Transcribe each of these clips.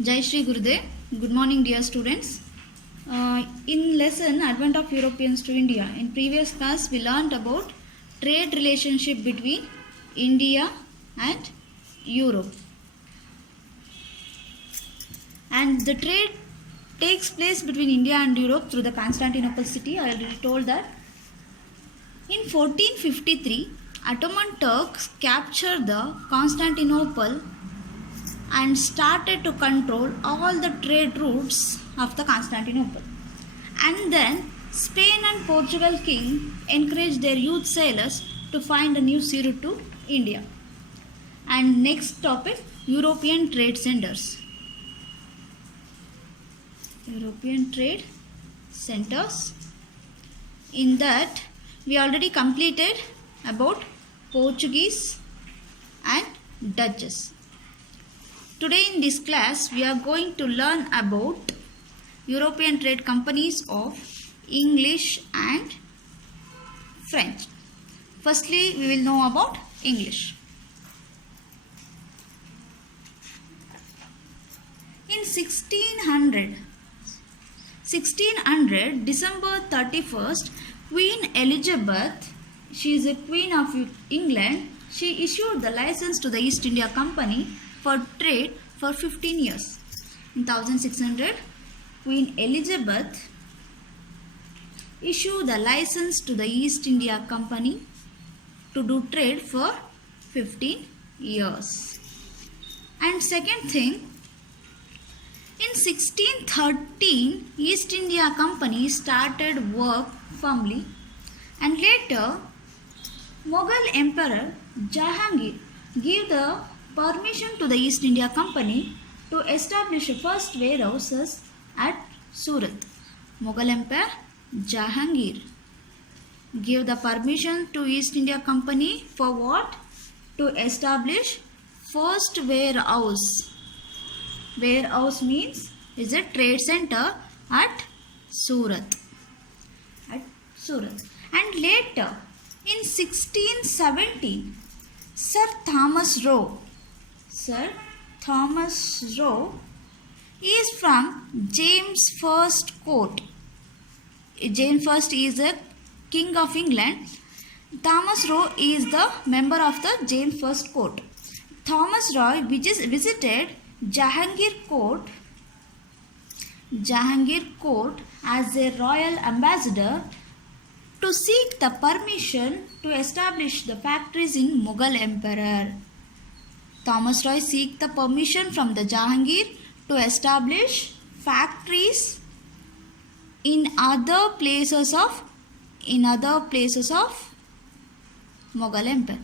Jai Shri Gurudev. Good morning, dear students. In lesson Advent of Europeans to India, in previous class we learnt about trade relationship between India and Europe. And the trade takes place between India and Europe through the Constantinople city. I already told that. In 1453, Ottoman Turks captured the Constantinople and started to control all the trade routes of the Constantinople. And then Spain and Portugal king encouraged their youth sailors to find a new sea route to India. And next topic, European trade centers. European trade centers. In that we already completed about Portuguese and Dutches. Today in this class we are going to learn about European trade companies of English and French. Firstly, we will know about English. In 1600, December 31st, Queen Elizabeth, she is a Queen of England, she issued the license to the East India Company for trade for 15 years. In 1600, Queen Elizabeth issued the license to the East India Company to do trade for 15 years. And second thing, in 1613, East India Company started work firmly, and later Mughal Emperor Jahangir gave the permission to the East India Company to establish first warehouses at Surat. Mughal Emperor Jahangir gave the permission to East India Company for what? To establish first warehouse. Warehouse means is a trade center at Surat. And later in 1617, Sir Thomas Roe is from James I court. James I is a king of England. Thomas Roe is the member of the James I court. Thomas Roe visited Jahangir court as a royal ambassador to seek the permission to establish the factories in Mughal Emperor. Thomas Roe seek the permission from the Jahangir to establish factories in other places of Mughal Empire.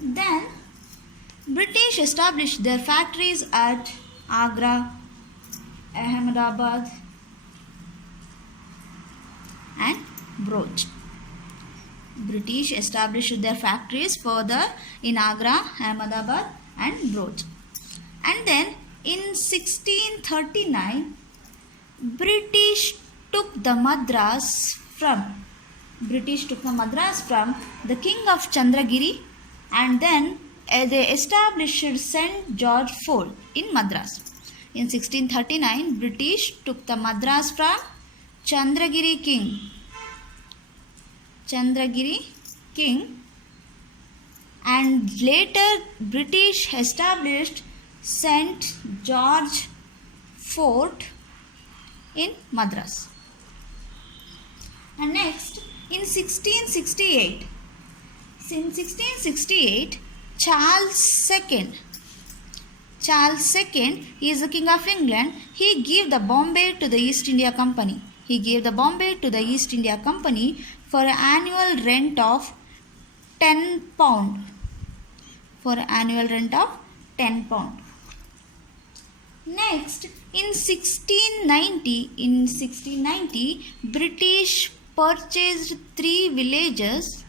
Then British established their factories at Agra, Ahmedabad and Bhuj. British established their factories further in Agra, Ahmedabad and Bhuj. And then in 1639, British took the Madras from the king of Chandragiri, and then they established St. George Fort in Madras. In 1639, British took the Madras from Chandragiri king, and later British established St. George Fort in Madras. And next, in 1668, Charles II is the king of England. He gave the Bombay to the East India Company. For an annual rent of £10. Next, in 1690, British purchased three villages.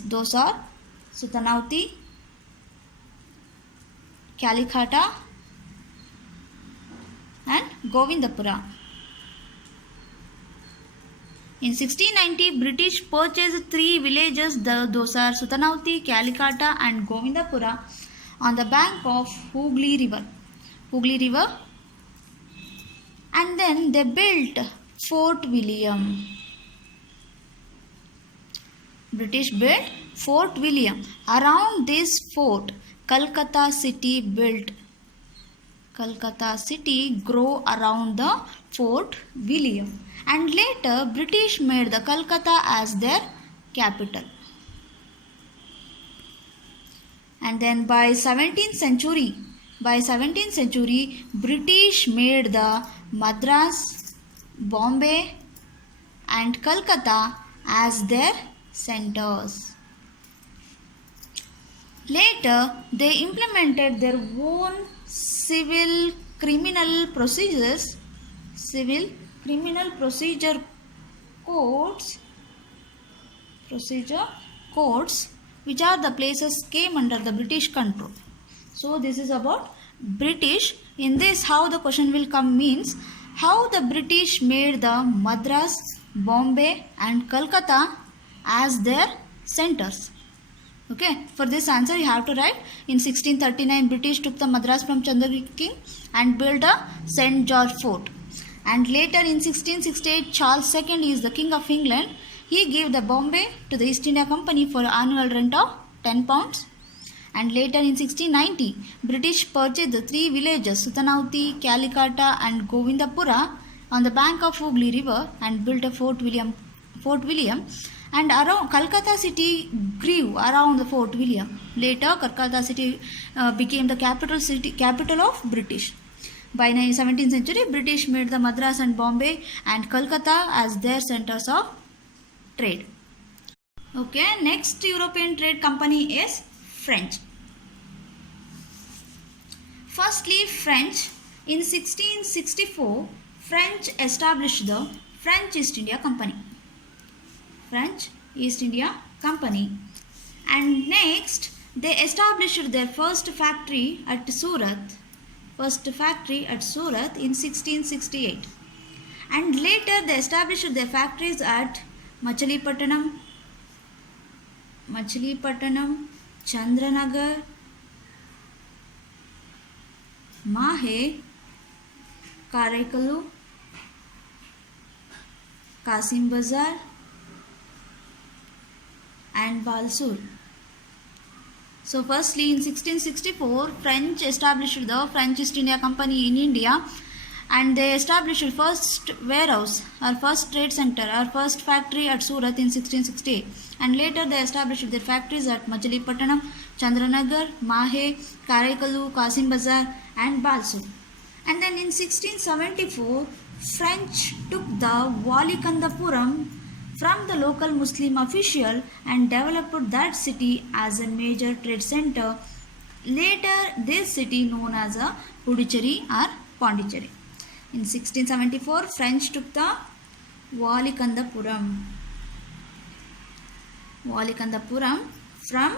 Those are Sutanauti, Kalikata and Govindapura. In 1690, British purchased 3 villages, those are Sutanauti, Kalikata and Govindapura, on the bank of Hooghly River. And then they built Fort William. British built Fort William. Around this fort, Calcutta city grew around the Fort William. And later, British made the Calcutta as their capital. And then by 17th century, British made the Madras, Bombay and Calcutta as their centers. Later, they implemented their own civil criminal procedure codes, which are the places came under the British control. So this is about British. In this, how the question will come means how the British made the Madras, Bombay and Calcutta as their centers. Okay, for this answer you have to write in 1639 British took the Madras from Chandragiri King and built a St. George Fort. And later in 1668 Charles II is the King of England. He gave the Bombay to the East India Company for an annual rent of 10 pounds. And later in 1690 British purchased the 3 villages Sutanauti, Kalikata and Govindapura on the bank of Hooghly River and built a Fort William. And around Calcutta city grew around the Fort William. Later, Calcutta city became the capital of British. By 17th century, British made the Madras and Bombay and Calcutta as their centers of trade. Okay, next European trade company is French. Firstly, French. In 1664, French established the French East India Company. And next they established their first factory at Surat in 1668. And later they established their factories at Machilipattanam, Chandranagar, Mahe, Karaikalu, Kasim Bazar and Balsur. So firstly in 1664 French established the French East India Company in India, and they established first warehouse or first trade center or first factory at Surat in 1668. And later they established their factories at Machilipattanam, Chandranagar, Mahe, Karaikalu, Kasim Bazar and Balsur. And then in 1674 French took the Walikandapuram from the local Muslim official and developed that city as a major trade center. Later this city known as a Puducherry or Pondicherry. In 1674 French took the Walikandapuram from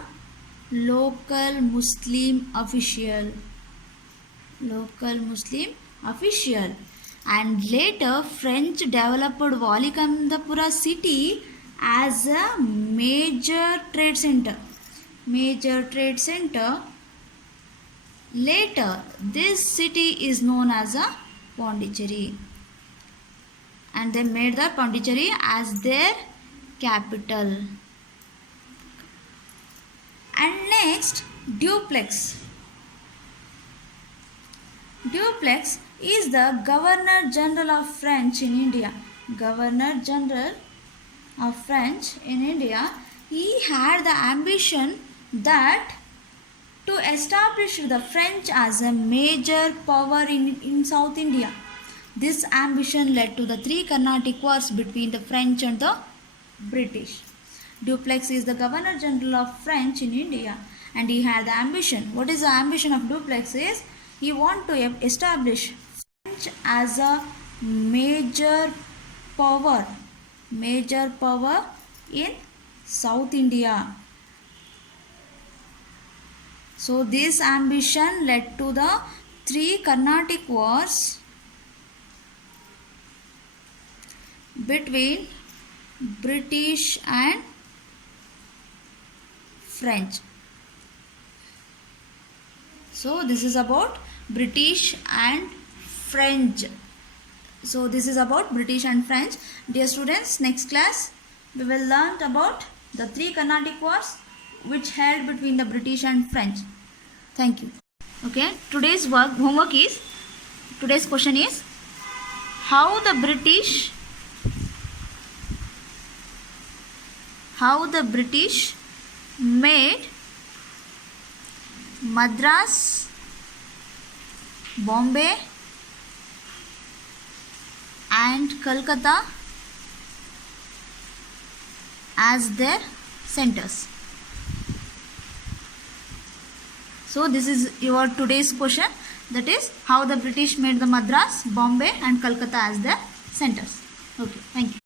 local Muslim official. And later French developed Walikandapura city as a major trade center. Later this city is known as a Pondicherry, and they made the Pondicherry as their capital. And next, Duplex. Duplex is the Governor General of French in India. He had the ambition that to establish the French as a major power in South India. This ambition led to the 3 Carnatic Wars between the French and the British. Duplex is the Governor General of French in India, and he had the ambition. What is the ambition of Duplex is he want to establish French as a major power in South India. So this ambition led to the 3 Carnatic Wars between British and French. So this is about British and French. So this is about British and French. Dear students, next class we will learn about the 3 Carnatic Wars which held between the British and French. Thank you. Okay, today's homework is, today's question is, how the British made Madras, Bombay and Calcutta as their centers. So this is your today's question, that is how the British made the Madras, Bombay and Calcutta as their centers. Okay, thank you.